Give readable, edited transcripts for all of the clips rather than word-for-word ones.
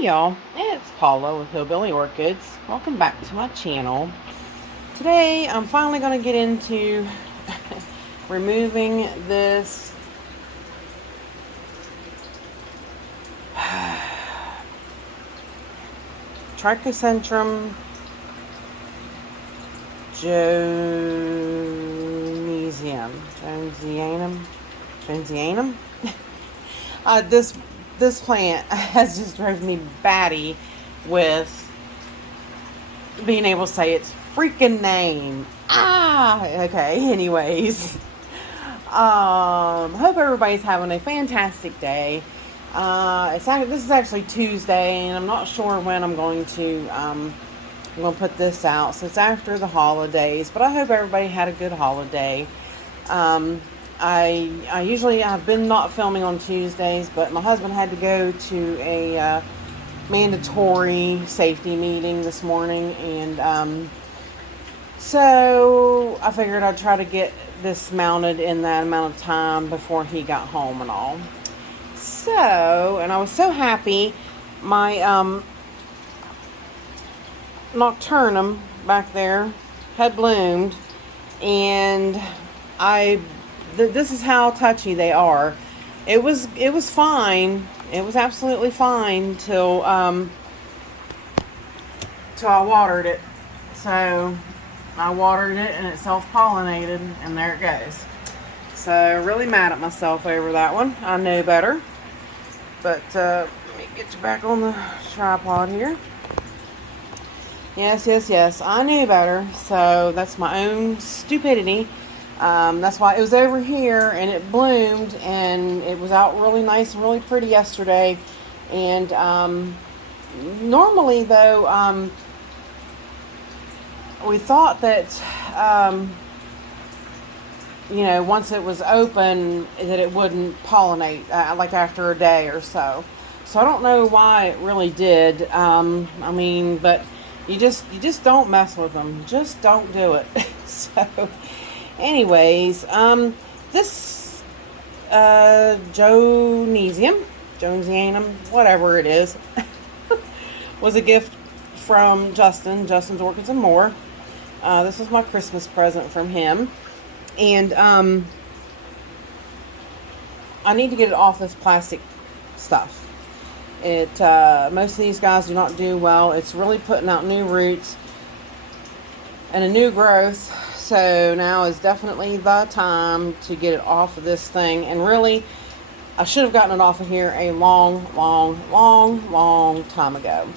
Hey y'all, it's Paula with Hillbilly Orchids. Welcome back to my channel. Today I'm finally going to get into removing this Trichocentrum Jonesianum. This plant has just drove me batty with being able to say its freaking name. Okay, anyways. Hope everybody's having a fantastic day. This is actually Tuesday, and I'm not sure when I'm going to put this out. So it's after the holidays, but I hope everybody had a good holiday. I've been not filming on Tuesdays, but my husband had to go to a mandatory safety meeting this morning, and so I figured I'd try to get this mounted in that amount of time before he got home and all. So, and I was so happy, my nocturnum back there had bloomed, and this is how touchy they are. It was fine. It was absolutely fine till I watered it. So I watered it and it self-pollinated, and there it goes. So really mad at myself over that one. I knew better. But let me get you back on the tripod here. Yes, I knew better. So that's my own stupidity. That's why it was over here and it bloomed, and it was out really nice and really pretty yesterday. And normally though, we thought that once it was open that it wouldn't pollinate like after a day or so. So I don't know why it really did. But you just don't mess with them. Just don't do it. So anyways, this Jonesianum, whatever it is, was a gift from Justin's Orchids and More. This was my Christmas present from him, and I need to get it off this plastic stuff. Most of these guys do not do well. It's really putting out new roots and a new growth. So now is definitely the time to get it off of this thing. And really, I should have gotten it off of here a long time ago.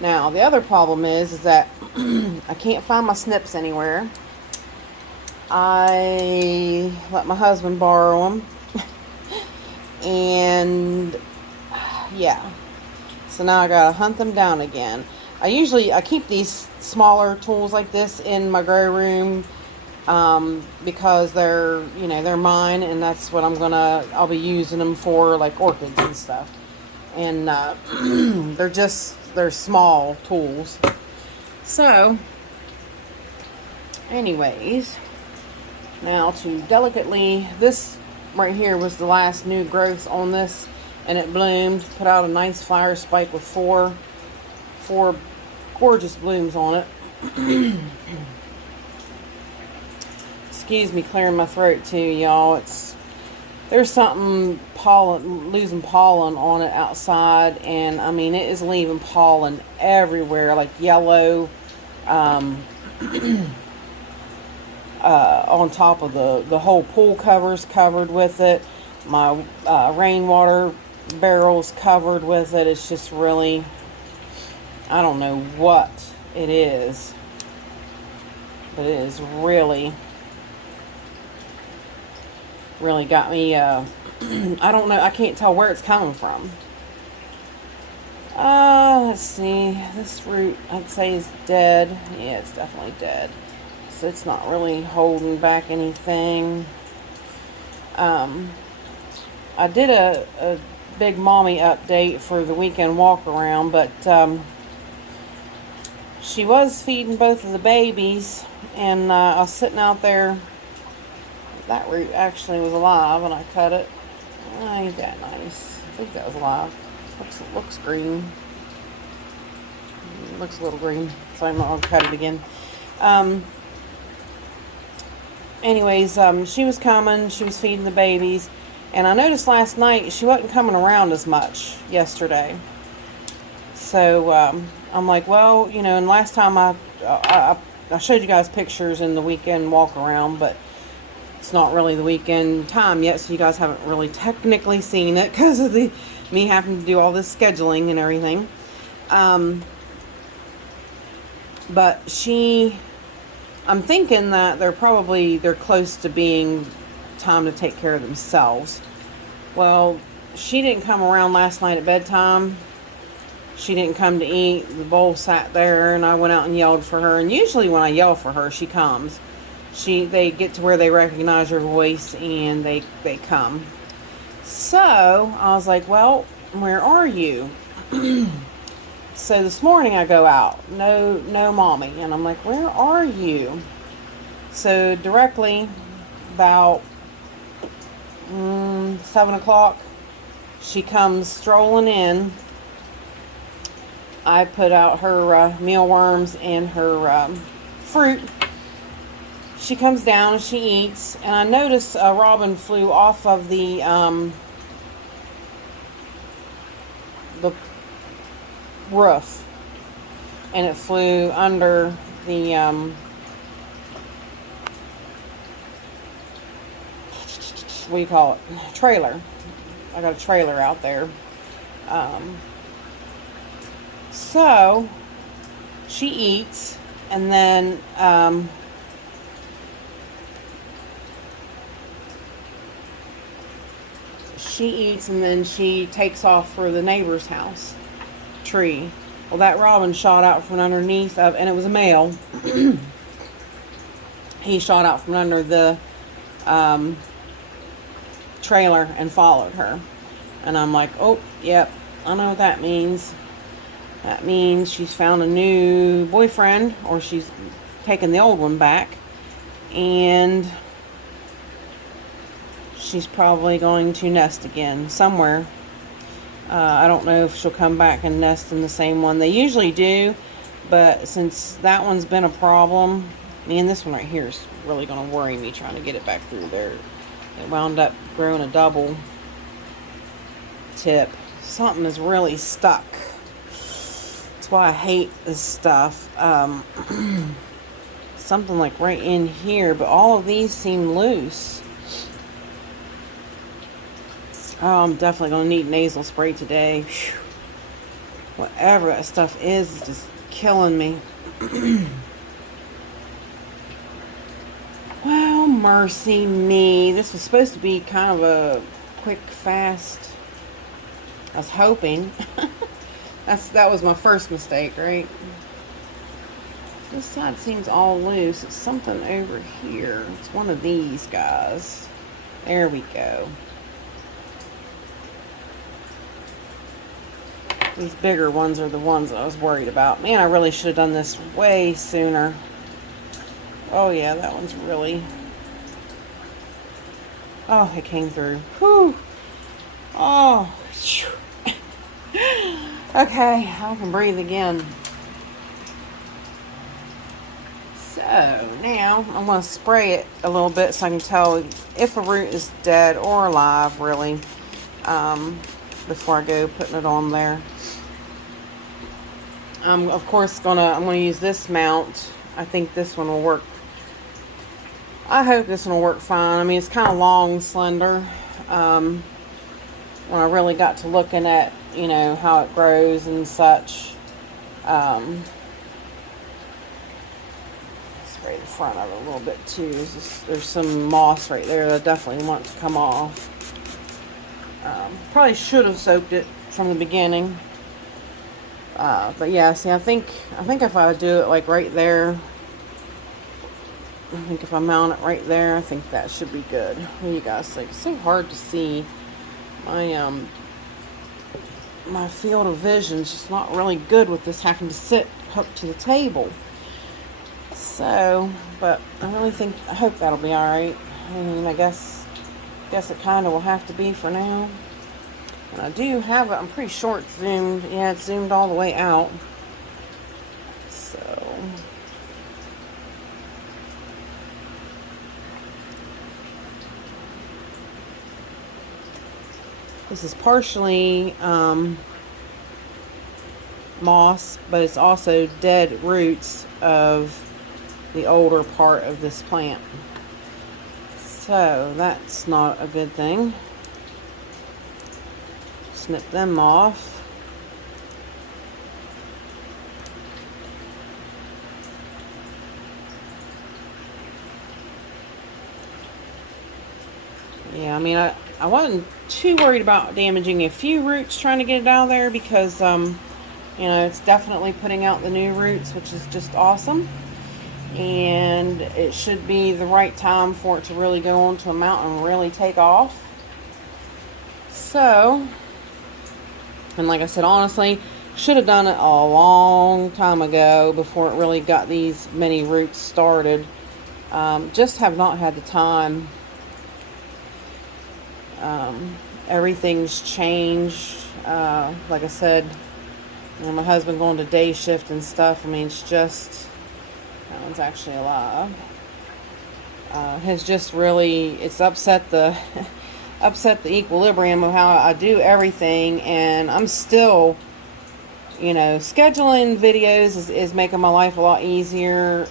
Now, the other problem is that I can't find my snips anywhere. I let my husband borrow them. And yeah. So now I gotta hunt them down again. I keep these smaller tools like this in my grow room because they're mine, and that's what I'll be using them for, like orchids and stuff. And they're small tools. So anyways, now to delicately, this right here was the last new growth on this, and it bloomed, put out a nice flower spike with four gorgeous blooms on it. Excuse me, clearing my throat too, y'all. There's something losing pollen on it outside, and it is leaving pollen everywhere, like yellow, on top of the whole pool cover's covered with it. My rainwater barrel's covered with it. It's just really, I don't know what it is, but it is really got me, I don't know, I can't tell where it's coming from. Let's see, this root I'd say is dead. Yeah, it's definitely dead. So it's not really holding back anything. I did a big mommy update for the weekend walk around, but she was feeding both of the babies, and I was sitting out there. That root actually was alive when I cut it. Ain't that nice? I think that was alive. Looks green. It looks a little green, so I'm not going to cut it again. Anyways, she was coming. She was feeding the babies. And I noticed last night she wasn't coming around as much yesterday. So I'm like, well, you know, and last time I showed you guys pictures in the weekend walk around, but it's not really the weekend time yet, so you guys haven't really technically seen it because of me having to do all this scheduling and everything. But I'm thinking that they're close to being time to take care of themselves. Well, she didn't come around last night at bedtime. She didn't come to eat. The bowl sat there, and I went out and yelled for her. And usually when I yell for her, she comes. They get to where they recognize your voice, and they come. So I was like, well, where are you? So this morning I go out. No mommy. And I'm like, where are you? So directly about 7 o'clock, she comes strolling in. I put out her mealworms and her fruit. She comes down and she eats, and I noticed a robin flew off of the roof, and it flew under the what do you call it? Trailer. I got a trailer out there. So she eats, and then she takes off for the neighbor's house tree. Well, that robin shot out from underneath and it was a male. He shot out from under the trailer and followed her. And I'm like, oh, yep, I know what that means. That means she's found a new boyfriend, or she's taken the old one back, and she's probably going to nest again somewhere. I don't know if she'll come back and nest in the same one. They usually do, but since that one's been a problem, man, this one right here is really going to worry me trying to get it back through there. It wound up growing a double tip. Something is really stuck. That's why I hate this stuff. Something like right in here, but all of these seem loose. Oh, I'm definitely going to need nasal spray today. Whew. Whatever that stuff is just killing me. Well, mercy me. This was supposed to be kind of a quick, fast. I was hoping. That was my first mistake, right? This side seems all loose. It's something over here. It's one of these guys. There we go. These bigger ones are the ones I was worried about. Man, I really should have done this way sooner. Oh yeah, that one's really... Oh, it came through. Whew. Oh. Okay, I can breathe again. So, now I'm going to spray it a little bit so I can tell if a root is dead or alive, really, before I go putting it on there. I'm, of course, I'm going to use this mount. I think this one will work. I hope this one will work fine. I mean, it's kind of long, slender. When I really got to looking at, you know, how it grows and such. Spray the front of it a little bit too. There's some moss right there that I definitely want to come off. Probably should have soaked it from the beginning. But yeah, see, I think if I do it like right there, I think if I mount it right there, I think that should be good. What do you guys think? It's so hard to see. My field of vision is just not really good with this having to sit hooked to the table. So, but I hope that'll be alright. I mean, I guess it kind of will have to be for now. And I do have it, I'm pretty sure it's zoomed. Yeah, it's zoomed all the way out. This is partially moss, but it's also dead roots of the older part of this plant. So that's not a good thing. Snip them off. Yeah, I mean, I wasn't too worried about damaging a few roots trying to get it out of there because, you know, it's definitely putting out the new roots, which is just awesome. And it should be the right time for it to really go onto a mountain and really take off. So, and like I said, honestly, should have done it a long time ago before it really got these many roots started. Just have not had the time. Everything's changed. Like I said, you know, my husband going to day shift and stuff. I mean, it's just, that one's actually alive. Has just really, it's upset the upset the equilibrium of how I do everything, and I'm still, you know, scheduling videos is making my life a lot easier.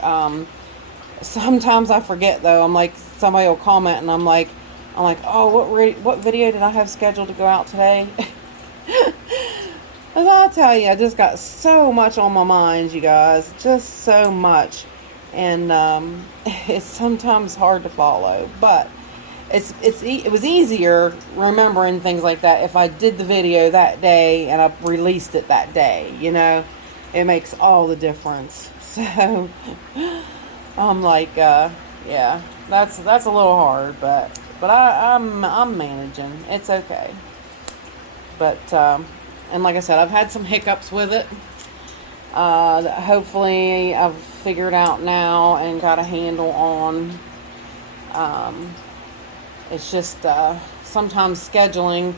Sometimes I forget though. I'm like, somebody will comment and I'm like, oh, what video did I have scheduled to go out today? As I'll tell you, I just got so much on my mind, you guys, just so much, and it's sometimes hard to follow, but it was easier remembering things like that if I did the video that day and I released it that day. You know, it makes all the difference. So I'm like, yeah, that's a little hard, but I'm managing. It's okay. But and like I said, I've had some hiccups with it. Hopefully I've figured out now and got a handle on. It's just sometimes scheduling,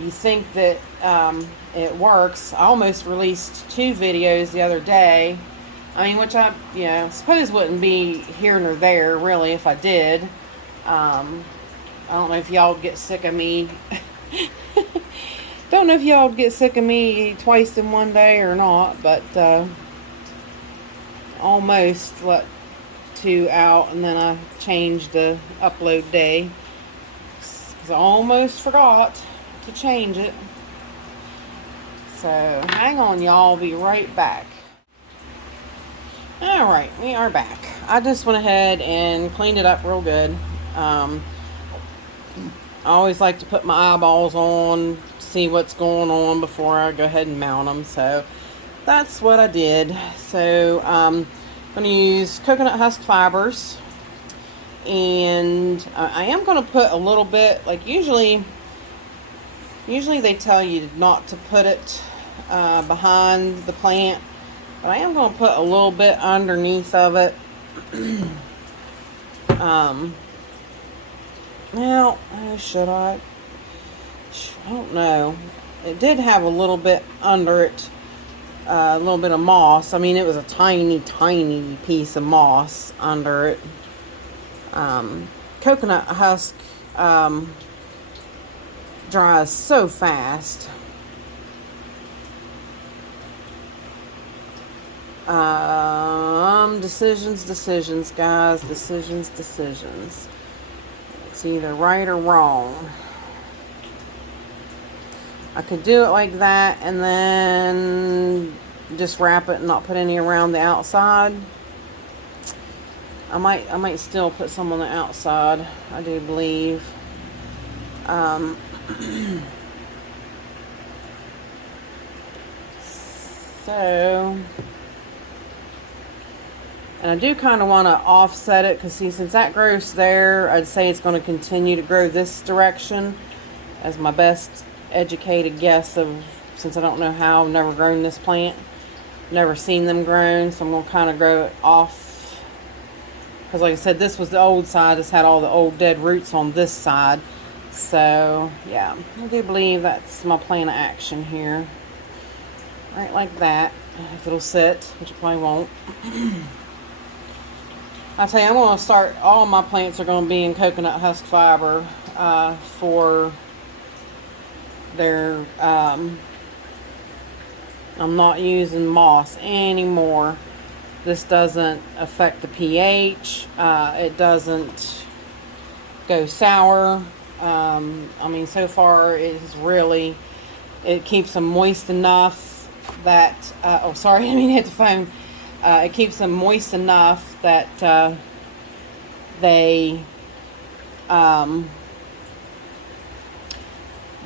you think that it works. I almost released 2 videos the other day. I mean, which I, you know, suppose wouldn't be here nor there really if I did. I don't know if y'all would get sick of me. Don't know if y'all would get sick of me twice in one day or not, but almost let 2 out, and then I changed the upload day because I almost forgot to change it. So hang on, y'all, I'll be right back. Alright, we are back. I just went ahead and cleaned it up real good. I always like to put my eyeballs on, see what's going on before I go ahead and mount them. So that's what I did. So I'm going to use coconut husk fibers, and I am going to put a little bit, like usually they tell you not to put it behind the plant, but I am going to put a little bit underneath of it. Now, should I? I don't know. It did have a little bit under it, a little bit of moss. I mean, it was a tiny, tiny piece of moss under it. Coconut husk dries so fast. Decisions, guys. Decisions. It's either right or wrong. I could do it like that and then just wrap it and not put any around the outside. I might still put some on the outside, I do believe. So, and I do kind of want to offset it because, see, since that grows there, I'd say it's going to continue to grow this direction as my best educated guess of, since I don't know how, I've never grown this plant, never seen them grown, so I'm going to kind of grow it off, because like I said, this was the old side. This had all the old dead roots on this side. So yeah, I do believe that's my plan of action here, right like that, if it'll sit, which it probably won't. I tell you, I'm going to start, all my plants are going to be in coconut husk fiber for They're, I'm not using moss anymore. This doesn't affect the pH. It doesn't go sour. I mean, so far it's really, it keeps them moist enough that, oh, sorry, I didn't mean to hit the phone. It keeps them moist enough that they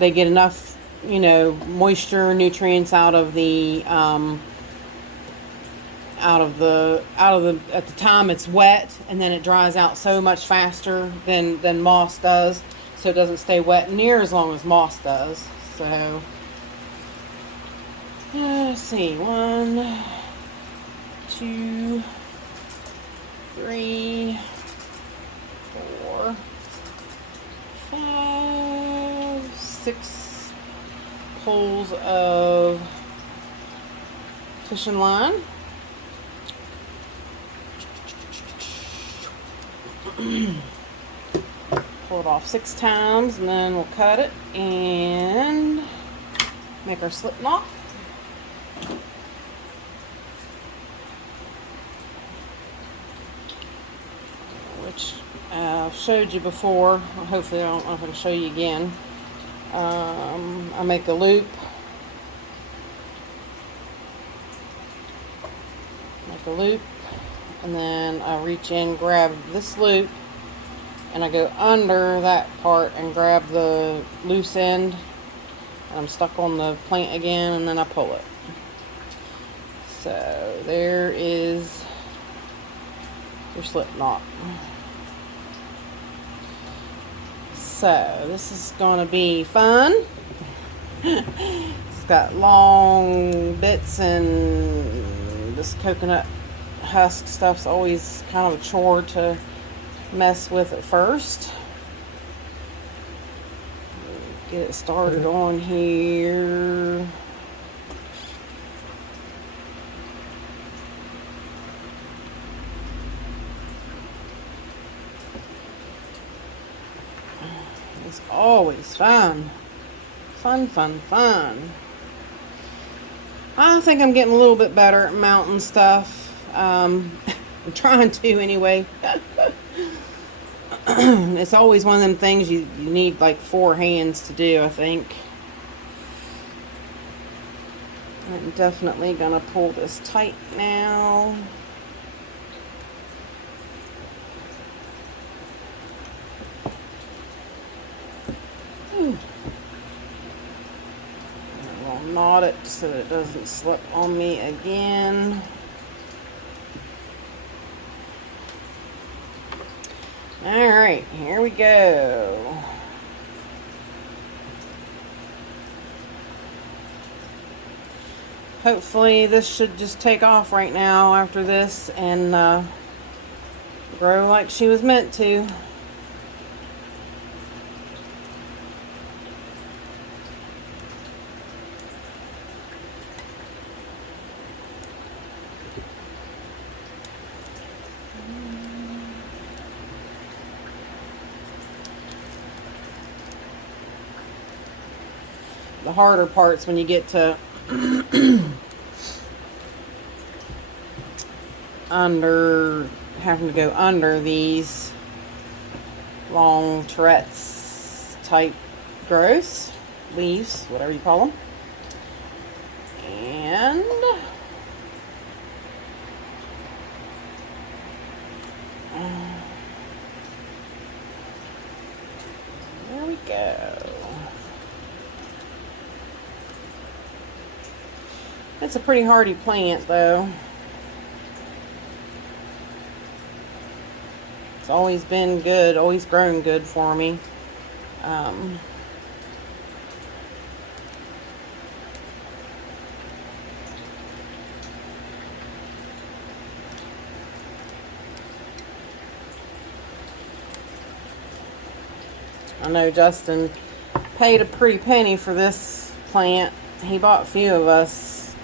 get enough, you know, moisture, nutrients out of the at the time it's wet, and then it dries out so much faster than moss does, so it doesn't stay wet near as long as moss does. So let's see, 1, 2, 3, 4, 5, 6 poles of fishing line. Pull it off 6 times, and then we'll cut it and make our slip knot. Which I've showed you before. Hopefully I don't know if I can show you again. I make a loop. Make a loop. And then I reach in, grab this loop, and I go under that part and grab the loose end, and I'm stuck on the plant again, and then I pull it. So there is your slip knot. So this is going to be fun. It's got long bits, and this coconut husk stuff's always kind of a chore to mess with at first. Get it started on here. It's always fun. Fun, fun, fun. I think I'm getting a little bit better at mounting stuff. I'm trying to anyway. It's always one of them things you need like 4 hands to do, I think. I'm definitely gonna pull this tight now. I'll knot it so that it doesn't slip on me again. Alright, here we go. Hopefully this should just take off right now after this and grow like she was meant to. The harder parts when you get to having to go under these long Tourette's type growths, leaves, whatever you call them. And there we go. It's a pretty hardy plant, though. It's always been good, always grown good for me. I know Justin paid a pretty penny for this plant. He bought a few of us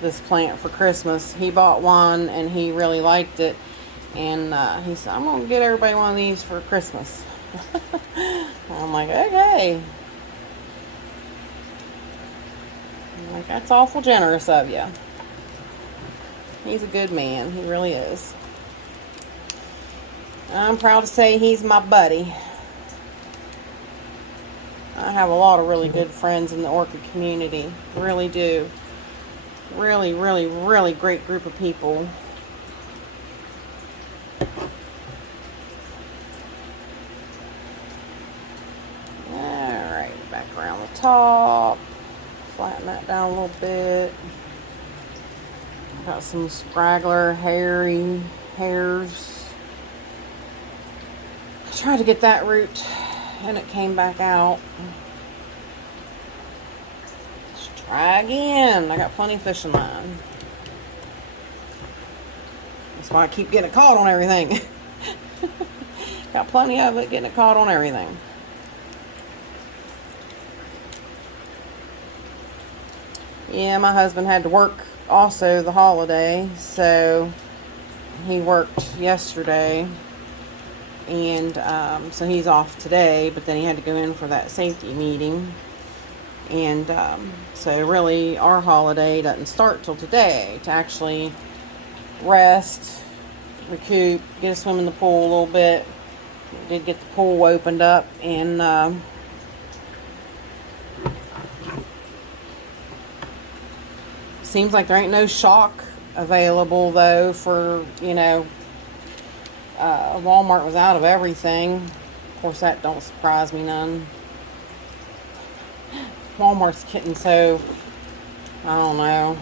this plant for Christmas. He bought one and he really liked it, and he said, I'm gonna get everybody one of these for Christmas. I'm like, okay. Like, that's awful generous of you. He's a good man. He really is. I'm proud to say he's my buddy. I have a lot of really good friends in the orchid community. Really do. Really, really, really great group of people. Alright, back around the top. Flatten that down a little bit. Got some scraggler, hairy hairs. I tried to get that root and it came back out. Let's try again. I got plenty of fishing line. That's why I keep getting it caught on everything. Got plenty of it, getting it caught on everything. Yeah, my husband had to work also the holiday, so he worked yesterday, and so he's off today, but then he had to go in for that safety meeting, and so really our holiday doesn't start till today to actually rest, recoup, get a swim in the pool a little bit. We did get the pool opened up, and seems like there ain't no shock available though for, you know, Walmart was out of everything. Of course, that don't surprise me none. Walmart's getting so, I don't know,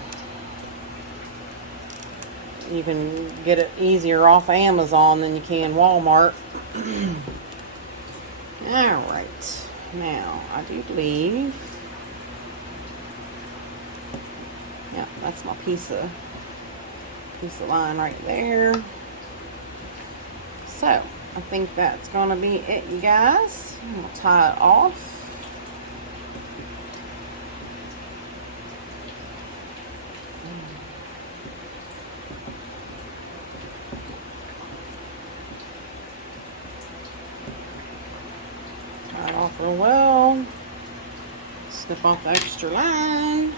you can get it easier off Amazon than you can Walmart. Alright, now I do believe, yeah, that's my piece of line right there. So I think that's gonna be it, you guys. I'm gonna tie it off. Tie it off real well. Snip off the extra line.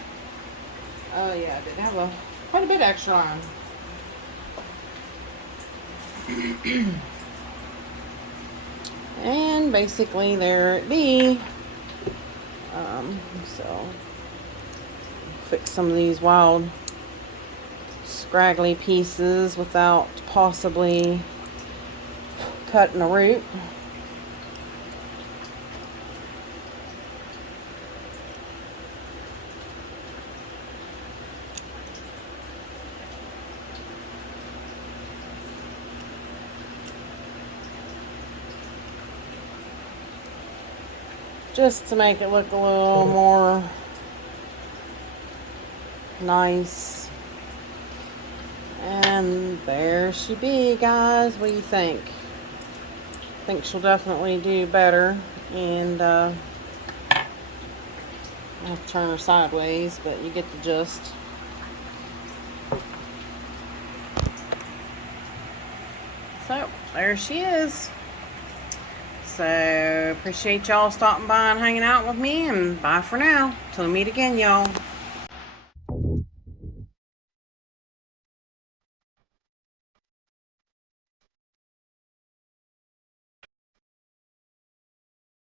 Oh yeah, I did have quite a bit of extra line. And basically there it be. So fix some of these wild scraggly pieces without possibly cutting a root. Just to make it look a little more nice. And there she be, guys. What do you think? I think she'll definitely do better. And I'll turn her sideways, but you get the gist. So there she is. So, appreciate y'all stopping by and hanging out with me, and bye for now. Till we meet again, y'all.